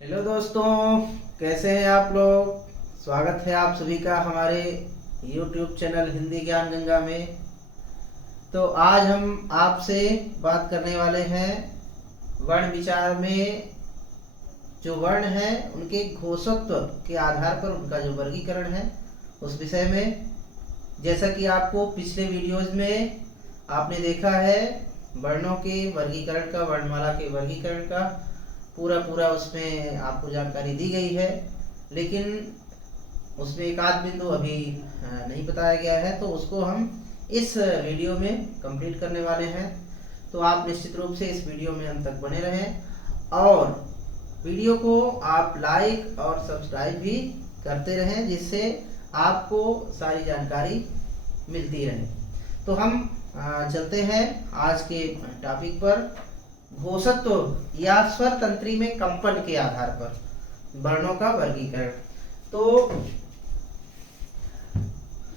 Hello दोस्तों, कैसे हैं आप लोग। स्वागत है आप सभी का हमारे YouTube चैनल हिंदी ज्ञान गंगा में। तो आज हम आपसे बात करने वाले हैं वर्ण विचार में जो वर्ण हैं उनके घोषत्व के आधार पर उनका जो वर्गीकरण है उस विषय में। जैसा कि आपको पिछले वीडियोज में आपने देखा है, वर्णों के वर्गीकरण का, वर्णमाला के वर्गीकरण का पूरा उसमें आपको जानकारी दी गई है, लेकिन उसमें एक आध बिंदु अभी नहीं बताया गया है, तो उसको हम इस वीडियो में कंप्लीट करने वाले हैं। तो आप निश्चित रूप से इस वीडियो में अंत तक बने रहें और वीडियो को आप लाइक और सब्सक्राइब भी करते रहें, जिससे आपको सारी जानकारी मिलती रहे। तो हम चलते हैं आज के टॉपिक पर, घोषत्व या स्वर तंत्री में कंपन के आधार पर वर्णों का वर्गीकरण। तो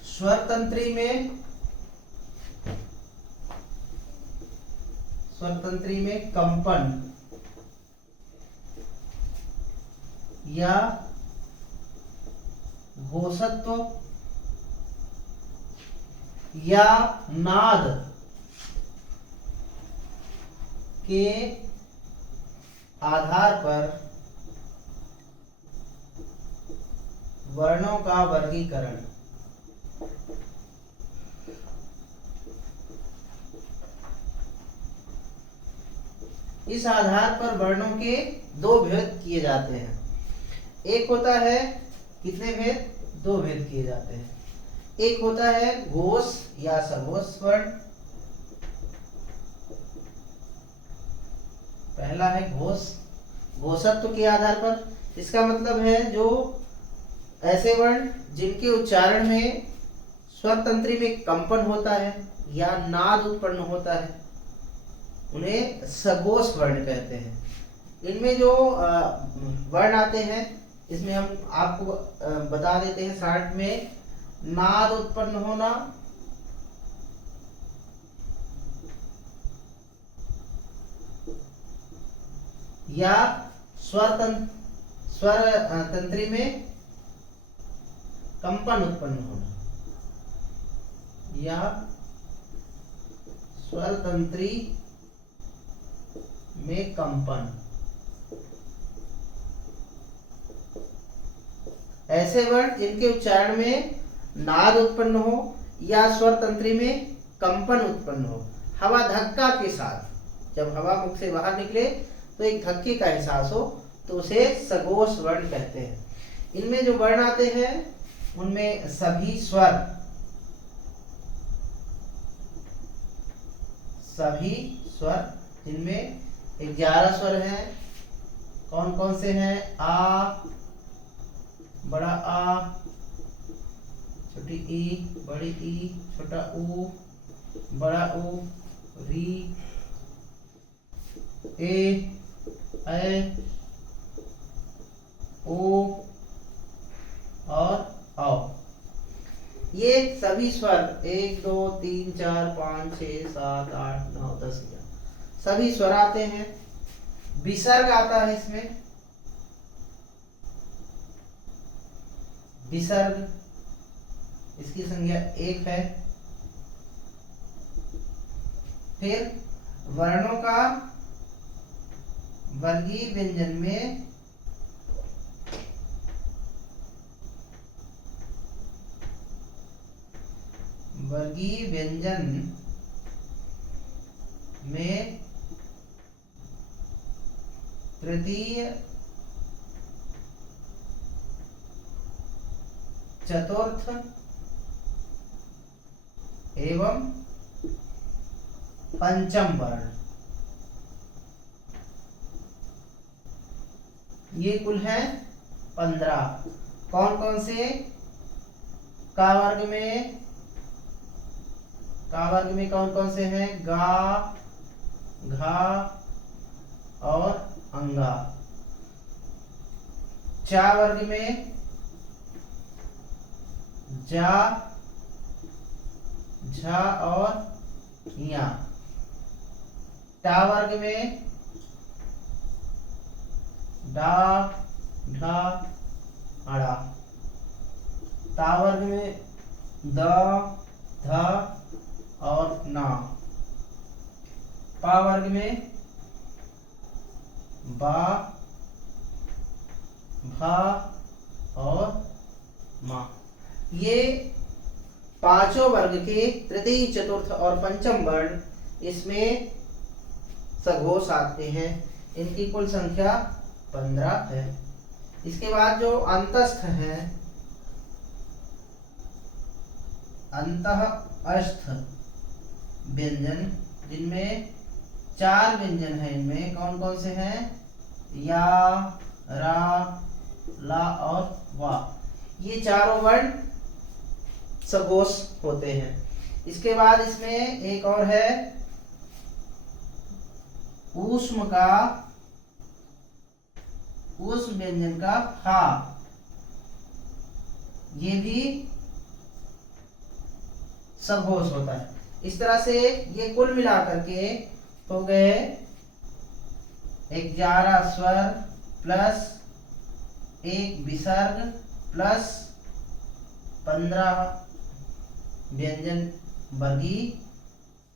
स्वर तंत्री में कंपन या घोषत्व या नाद के आधार पर वर्णों का वर्गीकरण। इस आधार पर वर्णों के दो भेद किए जाते हैं। एक होता है, कितने भेद? दो भेद किए जाते हैं। एक होता है घोष या सघोष वर्ण। पहला है घोष, घोषत्व के आधार पर। इसका मतलब है जो ऐसे वर्ण जिनके उच्चारण में स्वर तंत्री में कंपन होता है या नाद उत्पन्न होता है, उन्हें सघोष वर्ण कहते हैं। इनमें जो वर्ण आते हैं, इसमें हम आपको बता देते हैं शॉर्ट में। नाद उत्पन्न होना, या स्वर तंत्री में कंपन उत्पन्न होना, या स्वर तंत्री में कंपन। ऐसे वर्ण जिनके उच्चारण में नाद उत्पन्न हो या स्वर तंत्री में कंपन उत्पन्न हो, हवा धक्का के साथ, जब हवा मुख से बाहर निकले तो एक धक्के का एहसास हो, तो उसे सघोष वर्ण कहते हैं। इनमें जो वर्ण आते हैं उनमें सभी स्वर जिनमें 11 स्वर हैं। कौन कौन से हैं? आ, बड़ा आ, छोटी ई, बड़ी ई, छोटा ऊ, बड़ा ऊ, री, ए, ऐ, ओ और औ। ये सभी स्वर 1 2 3 4 5 6 7 8 9 10 सभी स्वर आते हैं। विसर्ग आता है इसमें। विसर्ग, इसकी संज्ञा 1 है। फिर वर्णों का वर्गीय व्यंजन में तृतीय, चतुर्थ एवं पंचम वर्ण, ये कुल है 15। कौन कौन से? का वर्ग में कौन कौन से हैं? गा, घा और अंगा। चा वर्ग में जा, झा और या। टा वर्ग में डा, ढा, अड़ा। ता वर्ग में द, ध और ना। पा वर्ग में बा, भा और मा। ये पांचों वर्ग के तृतीय, चतुर्थ और पंचम वर्ण इसमें सघोष आते हैं। इनकी कुल संख्या 15 है। इसके बाद जो अंतस्थ हैं, अंतः अस्थ व्यंजन, जिनमें 4 व्यंजन हैं। इनमें कौन कौन से हैं? या, रा, ला और वा। ये चारों वर्ण सघोष होते हैं। इसके बाद इसमें एक और है ऊष्म का, ऊष्म व्यंजन का हा। ये भी सघोष होता है। इस तरह से ये कुल मिलाकर के हो गए 11 स्वर प्लस 1 विसर्ग प्लस 15 व्यंजन वर्गीय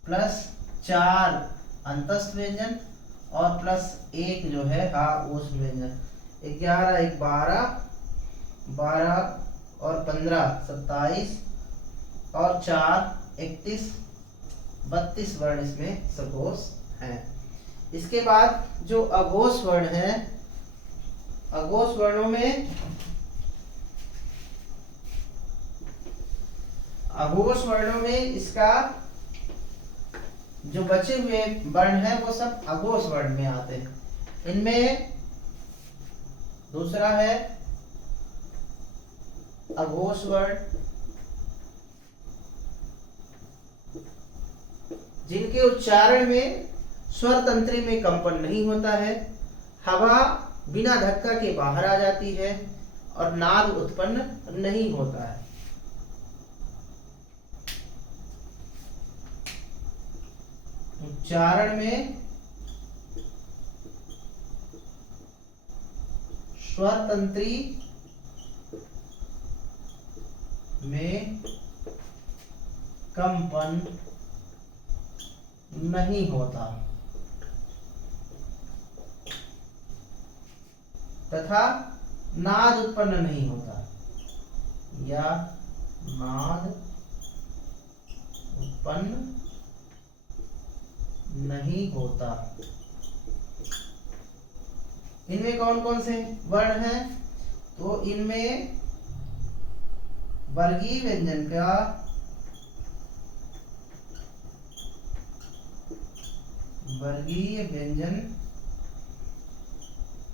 प्लस 4 अंतस्थ व्यंजन और प्लस 1 जो है हा ऊष्म व्यंजन। 11 1 12, 12 और 15 27 और 4 31, 32 वर्ण इसमें सघोष हैं। इसके बाद जो अघोष वर्ण है, अघोष वर्णों में, अघोष वर्णों में इसका जो बचे हुए वर्ण हैं वो सब अघोष वर्ण में आते हैं। इनमें दूसरा है अघोष वर्ण, जिनके उच्चारण में स्वर तंत्री में कंपन नहीं होता है, हवा बिना धक्का के बाहर आ जाती है और नाद उत्पन्न नहीं होता है। उच्चारण में स्वर तंत्री में कंपन नहीं होता तथा नाद उत्पन्न नहीं होता, या नाद उत्पन्न नहीं होता। इनमें कौन कौन से वर्ण हैं? तो इनमें वर्गीय व्यंजन का वर्गीय व्यंजन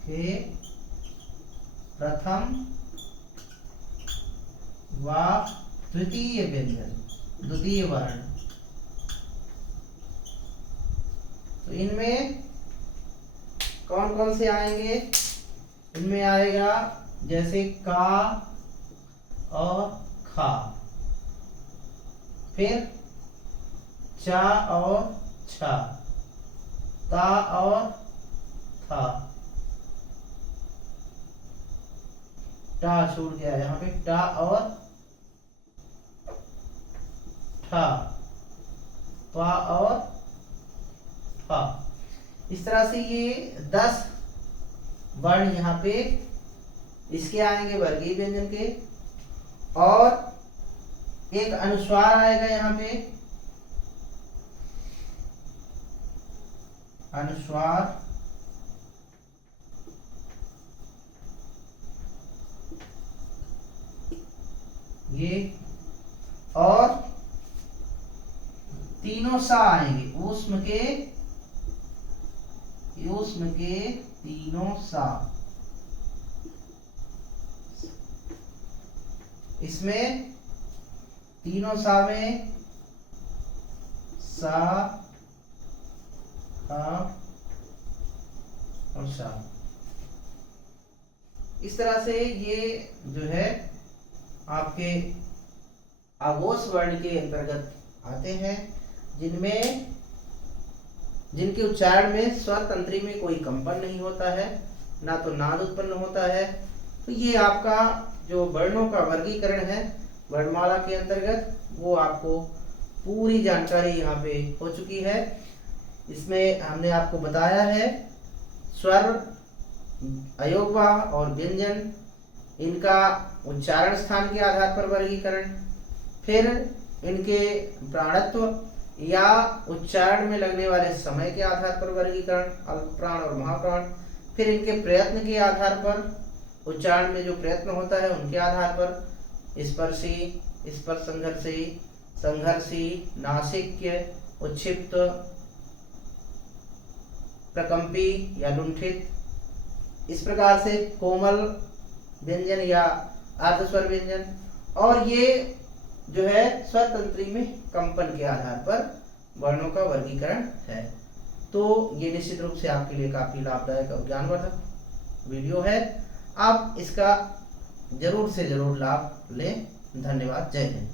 के प्रथम व द्वितीय व्यंजन, द्वितीय वर्ण, तो इनमें कौन कौन से आएंगे? इनमें आएगा जैसे का और खा, फिर चा और छा, ता और था, टा छूट गया यहाँ पे, टा और ठा, पा और फा। इस तरह से ये 10 वर्ण यहाँ पे इसके आएंगे वर्गीय व्यंजन के, और एक अनुस्वार आएगा यहाँ पे, अनुस्वार, ये, और तीनों सा आएंगे, ऊष्म के तीनों सा। इसमें तीनों सा में सा, हा और सा। इस तरह से ये जो है आपके अघोष वर्ण के अंतर्गत आते हैं, जिनके उच्चारण में स्वर तंत्री में कोई कंपन नहीं होता है, ना तो नाद उत्पन्न होता है। तो ये आपका जो वर्णों का वर्गीकरण है वर्णमाला के अंतर्गत, वो आपको पूरी जानकारी यहाँ पे हो चुकी है। इसमें हमने आपको बताया है स्वर, अयोगवाह और व्यंजन, इनका उच्चारण स्थान के आधार पर वर्गीकरण, फिर इनके प्राणत्व या उच्चारण में लगने वाले समय के आधार पर वर्गीकरण, अल्पप्राण और महाप्राण, फिर इनके प्रयत्न के आधार पर, उच्चारण में जो प्रयत्न होता है उनके आधार पर, स्पर्शी, स्पर्श संघर्षी, संघर्षी, नासिक्य, उच्छिप्त, प्रकंपी या लुंठित, इस प्रकार से कोमल व्यंजन या अर्धस्वर व्यंजन, और ये जो है स्वर तंत्री में कंपन के आधार पर वर्णों का वर्गीकरण है। तो ये निश्चित रूप से आपके लिए काफी लाभदायक और ज्ञानवर्धक वीडियो है। आप इसका जरूर से जरूर लाभ लें। धन्यवाद। जय हिंद।